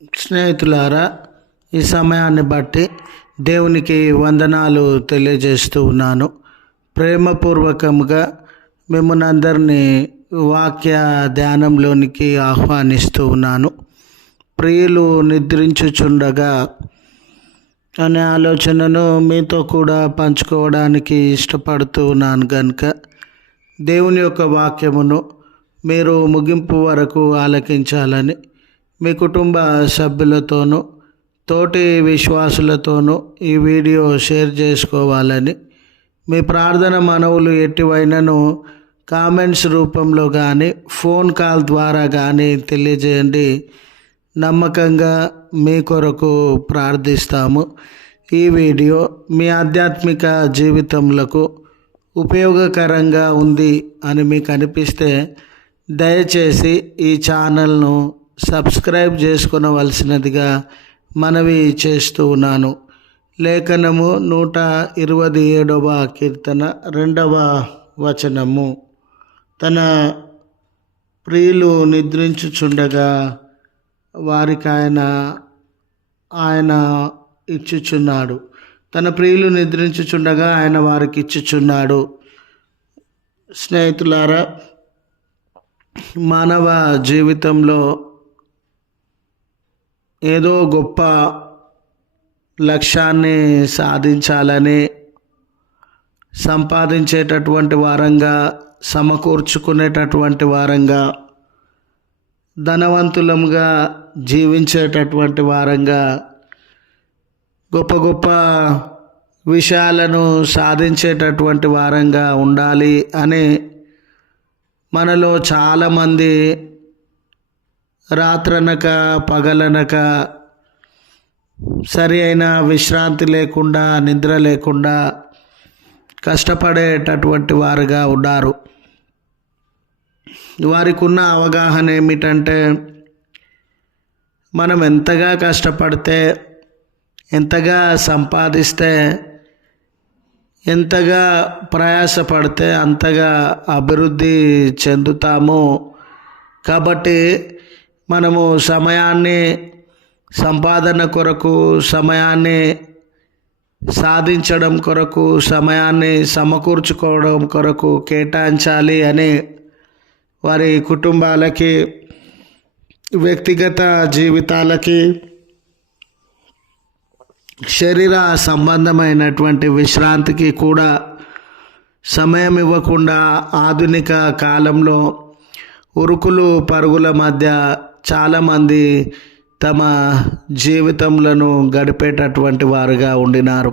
స్నేహితులారా, ఈ సమయాన్ని బట్టి దేవునికి వందనాలు తెలియజేస్తూ ఉన్నాను. ప్రేమపూర్వకంగా మిమ్మల్ని అందరినీ వాక్య ధ్యానంలోనికి ఆహ్వానిస్తూ ఉన్నాను. ప్రియులు నిద్రించుచుండగా అనే ఆలోచనను మీతో కూడా పంచుకోవడానికి ఇష్టపడుతూ ఉన్నాను కనుక దేవుని యొక్క వాక్యమును మీరు ముగింపు వరకు ఆలకించాలని మీ కుటుంబ సభ్యులతోనూ తోటి విశ్వాసులతోనూ ఈ వీడియో షేర్ చేసుకోవాలని మీ ప్రార్థన మనవులు ఎట్టివైనను కామెంట్స్ రూపంలో కానీ ఫోన్ కాల్ ద్వారా కానీ తెలియజేయండి. నమ్మకంగా మీ కొరకు ప్రార్థిస్తాము. ఈ వీడియో మీ ఆధ్యాత్మిక జీవితములకు ఉపయోగకరంగా ఉంది అని మీకు అనిపిస్తే దయచేసి ఈ ఛానల్ను సబ్స్క్రైబ్ చేసుకునవలసినదిగా మనవి చేస్తూ ఉన్నాను. లేఖనము 127వ కీర్తన 2వ వచనము. తన ప్రియులు నిద్రించుచుండగా వారికి ఆయన ఇచ్చుచున్నాడు. తన ప్రియులు నిద్రించుచుండగా ఆయన వారికి ఇచ్చుచున్నాడు. స్నేహితులారా, మానవ జీవితంలో ఏదో గొప్ప లక్ష్యాన్ని సాధించాలని సంపాదించేటటువంటి వారంగా, సమకూర్చుకునేటటువంటి వారంగా, ధనవంతులముగా జీవించేటటువంటి వారంగా, గొప్ప గొప్ప విషయాలను సాధించేటటువంటి వారంగా ఉండాలి అని మనలో చాలామంది రాత్రనక పగలనక సరి అయిన విశ్రాంతి లేకుండా, నిద్ర లేకుండా కష్టపడేటటువంటి వారుగా ఉన్నారు. వారికి ఉన్న అవగాహన ఏమిటంటే, మనం ఎంతగా కష్టపడితే, ఎంతగా సంపాదిస్తే, ఎంతగా ప్రయాసపడితే అంతగా అభివృద్ధి చెందుతాము. కాబట్టి మనము సమయాన్ని సంపాదన కొరకు, సమయాన్ని సాధించడం కొరకు, సమయాన్ని సమకూర్చుకోవడం కొరకు కేటాయించాలి అని వారి కుటుంబాలకి, వ్యక్తిగత జీవితాలకి, శరీర సంబంధమైనటువంటి విశ్రాంతికి కూడా సమయం ఇవ్వకుండా ఆధునిక కాలంలో ఉరుకులు పరుగుల మధ్య చాలామంది తమ జీవితములను గడిపేటటువంటి వారుగా ఉండినారు.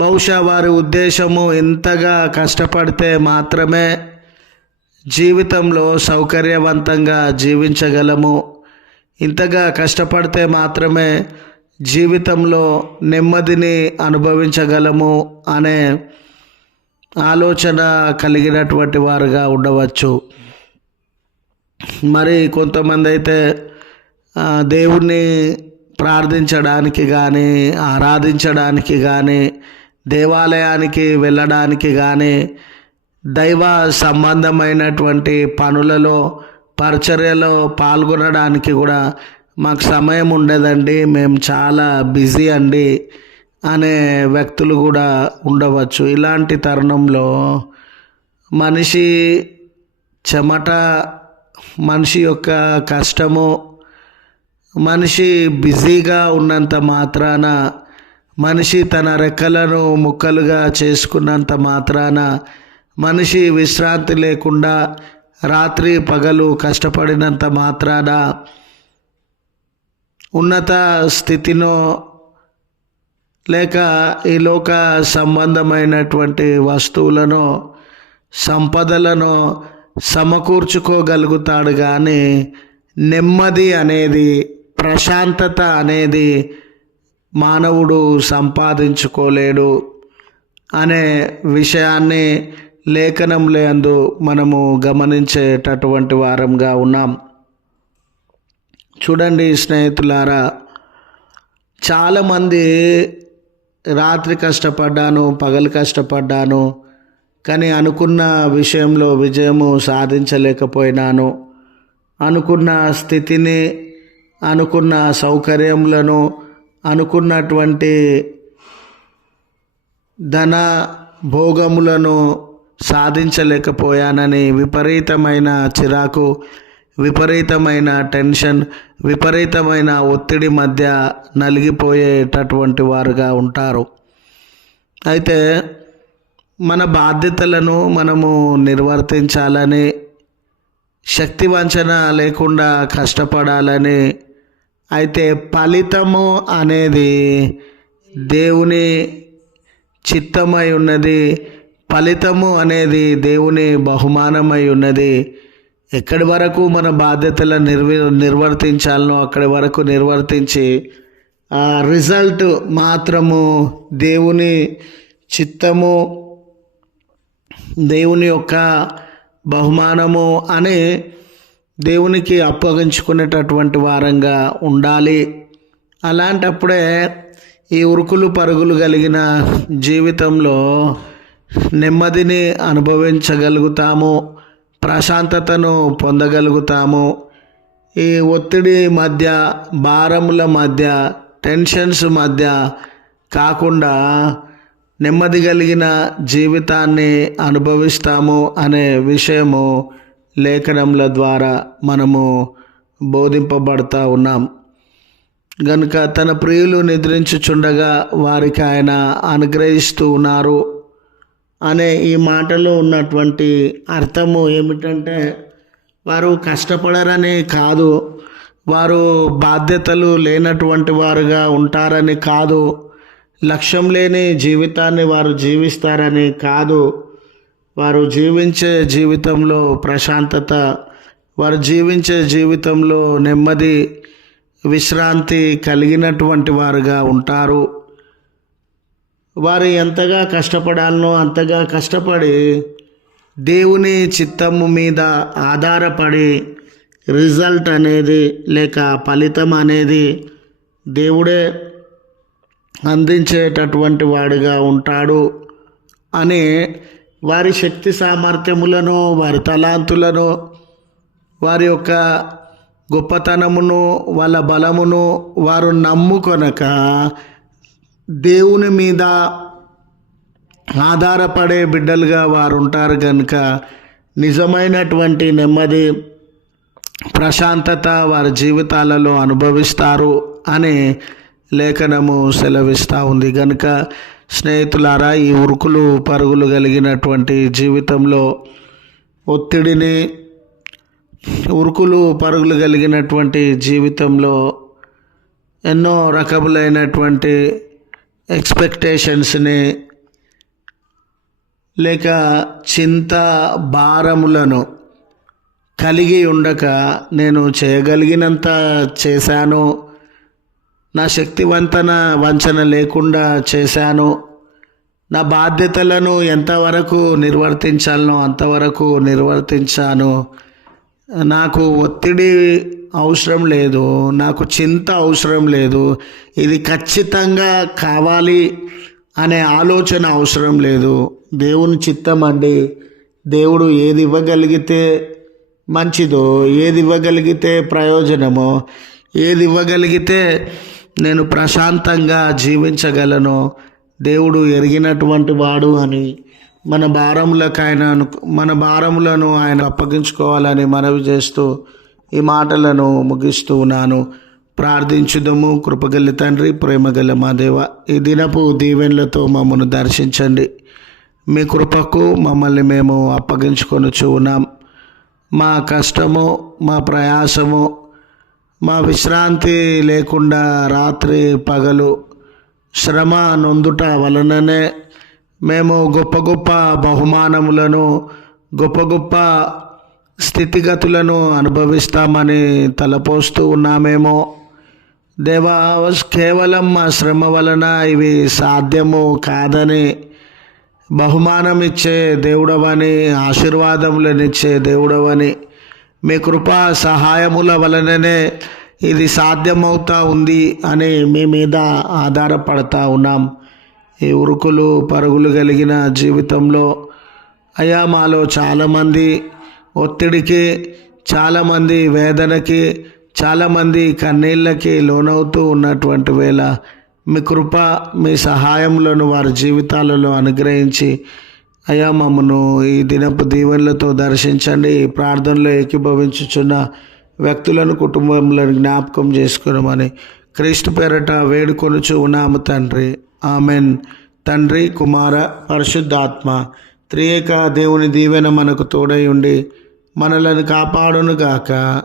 బహుశా వారి ఉద్దేశము ఇంతగా కష్టపడితే మాత్రమే జీవితంలో సౌకర్యవంతంగా జీవించగలము, ఇంతగా కష్టపడితే మాత్రమే జీవితంలో నెమ్మదిని అనుభవించగలము అనే ఆలోచన కలిగినటువంటి వారుగా ఉండవచ్చు. మరి కొంతమంది అయితే దేవుణ్ణి ప్రార్థించడానికి కానీ, ఆరాధించడానికి కానీ, దేవాలయానికి వెళ్ళడానికి కానీ, దైవ సంబంధమైనటువంటి పనులలో, పరిచర్యలో పాల్గొనడానికి కూడా మాకు సమయం ఉండదండి, మేము చాలా బిజీ అండి అనే వ్యక్తులు కూడా ఉండవచ్చు. ఇలాంటి తరుణంలో మనిషి చెమట, మనిషి యొక్క కష్టము, మనిషి బిజీగా ఉన్నంత మాత్రాన, మనిషి తన రెక్కలను ముక్కలుగా చేసుకున్నంత మాత్రాన, మనిషి విశ్రాంతి లేకుండా రాత్రి పగలు కష్టపడినంత మాత్రాన ఉన్నత స్థితినో లేక ఈ లోక సంబంధమైనటువంటి వస్తువులను, సంపదలను సమకూర్చుకోగలుగుతాడు. కానీ నెమ్మది అనేది, ప్రశాంతత అనేది మానవుడు సంపాదించుకోలేడు అనే విషయాన్ని లేఖనంలో యందు మనము గమనించేటటువంటి వారంగా ఉన్నాం. చూడండి స్నేహితులారా, చాలామంది రాత్రి కష్టపడ్డాను, పగలు కష్టపడ్డాను, కానీ అనుకున్న విషయంలో విజయము సాధించలేకపోయినాను, అనుకున్న స్థితిని, అనుకున్న సౌకర్యములను, అనుకున్నటువంటి ధన భోగములను సాధించలేకపోయానని విపరీతమైన చిరాకు, విపరీతమైన టెన్షన్, విపరీతమైన ఒత్తిడి మధ్య నలిగిపోయేటటువంటి వారుగా ఉంటారు. అయితే మన బాధ్యతలను మనము నిర్వర్తించాలని, శక్తి వంచన లేకుండా కష్టపడాలని, అయితే ఫలితము అనేది దేవుని చిత్తమై ఉన్నది, ఫలితము అనేది దేవుని బహుమానమై ఉన్నది. ఎక్కడి వరకు మన బాధ్యతలను నిర్వర్తించాలనో అక్కడి వరకు నిర్వర్తించి ఆ రిజల్ట్ మాత్రము దేవుని చిత్తము, దేవుని యొక్క బహుమానము అని దేవునికి అప్పగించుకునేటటువంటి వారంగా ఉండాలి. అలాంటప్పుడే ఈ ఉరుకులు పరుగులు కలిగిన జీవితంలో నెమ్మదిని అనుభవించగలుగుతాము, ప్రశాంతతను పొందగలుగుతాము. ఈ ఒత్తిడి మధ్య, భారముల మధ్య, టెన్షన్స్ మధ్య కాకుండా నెమ్మది కలిగిన జీవితాన్ని అనుభవిస్తాము అనే విషయము లేఖనముల ద్వారా మనము బోధింపబడతా ఉన్నాం. గనుక తన ప్రియులు నిద్రించుచుండగా వారికి ఆయన అనుగ్రహిస్తూ ఉన్నారు అనే ఈ మాటలో ఉన్నటువంటి అర్థము ఏమిటంటే, వారు కష్టపడరని కాదు, వారు బాధ్యతలు లేనటువంటి వారుగా ఉంటారని కాదు, లక్ష్యం లేని జీవితాన్ని వారు జీవిస్తారని కాదు. వారు జీవించే జీవితంలో ప్రశాంతత, వారు జీవించే జీవితంలో నెమ్మది, విశ్రాంతి కలిగినటువంటి వారుగా ఉంటారు. వారు ఎంతగా కష్టపడాలనో అంతగా కష్టపడి దేవుని చిత్తము మీద ఆధారపడి రిజల్ట్ అనేది లేక ఫలితం అనేది దేవుడే అందించేటటువంటి వాడిగా ఉంటాడు అని వారి శక్తి సామర్థ్యములను, వారి తలాంతులను, వారి యొక్క గొప్పతనమును, వాళ్ళ బలమును వారు నమ్ముకొనక దేవుని మీద ఆధారపడే బిడ్డలుగా వారు ఉంటారు. కనుక నిజమైనటువంటి నెమ్మది, ప్రశాంతత వారి జీవితాలలో అనుభవిస్తారు అని లేఖనము సెలవిస్తూ ఉంది. కనుక స్నేహితులారా, ఈ ఉరుకులు పరుగులు కలిగినటువంటి జీవితంలో ఒత్తిడిని, ఉరుకులు పరుగులు కలిగినటువంటి జీవితంలో ఎన్నో రకములైనటువంటి ఎక్స్పెక్టేషన్స్ని లేక చింత భారములను కలిగి ఉండక నేను చేయగలిగినంత చేశాను, నా శక్తి వంచన లేకుండా చేశాను, నా బాధ్యతలను ఎంతవరకు నిర్వర్తించాలనో అంతవరకు నిర్వర్తించాను, నాకు ఒత్తిడి అవసరం లేదు, నాకు చింత అవసరం లేదు, ఇది ఖచ్చితంగా కావాలి అనే ఆలోచన అవసరం లేదు. దేవుని చిత్తం అండి. దేవుడు ఏది ఇవ్వగలిగితే మంచిదో, ఏది ఇవ్వగలిగితే ప్రయోజనమో, ఏది ఇవ్వగలిగితే నేను ప్రశాంతంగా జీవించగలను దేవుడు ఎరిగినటువంటి వాడు అని మన భారములను ఆయన అప్పగించుకోవాలని మనవి చేస్తూ ఈ మాటలను ముగిస్తూ ఉన్నాను. ప్రార్థించుదము. కృపగల తండ్రి, ప్రేమగల మా దేవ, ఈ దినపు దీవెనలతో మమ్మను దర్శించండి. మీ కృపకు మమ్మల్ని మేము అప్పగించుకొనుచు ఉన్నాం. మా కష్టము, మా ప్రయాసము, మా విశ్రాంతి లేకుండా రాత్రి పగలు శ్రమ నొందుట వలననే మేము గొప్ప గొప్ప బహుమానములను, గొప్ప గొప్ప స్థితిగతులను అనుభవిస్తామని తలపోస్తూ ఉన్నామేమో. దేవా, కేవలం మా శ్రమ వలన ఇవి సాధ్యము కాదని, బహుమానం ఇచ్చే దేవుడవని, ఆశీర్వాదములనిచ్చే దేవుడవని, మీ కృపా సహాయముల వలననే ఇది సాధ్యమవుతా ఉంది అని మీ మీద ఆధారపడతా ఉన్నాం. ఈ ఉరుకులు పరుగులు కలిగిన జీవితంలో అయ్యా, మాలో చాలామంది ఒత్తిడికి, చాలామంది వేదనకి, చాలామంది కన్నీళ్ళకి లోనవుతూ ఉన్నటువంటి వేళ మీ కృప, మీ సహాయములను వారి జీవితాలలో అనుగ్రహించి అయ్యా మమ్మను ఈ దినపు దీవెనలతో దర్శించండి. ఈ ప్రార్థనలో ఏకీభవించుచున్న వ్యక్తులను, కుటుంబములను జ్ఞాపకం చేసుకున్నామని క్రీస్తు పేరట వేడుకొనుచు ఉన్నాము తండ్రి. ఆమెన్. తండ్రి, కుమార, పరిశుద్ధాత్మ త్రియేక దేవుని దీవెన మనకు తోడై ఉండి మనలను కాపాడునుగాక.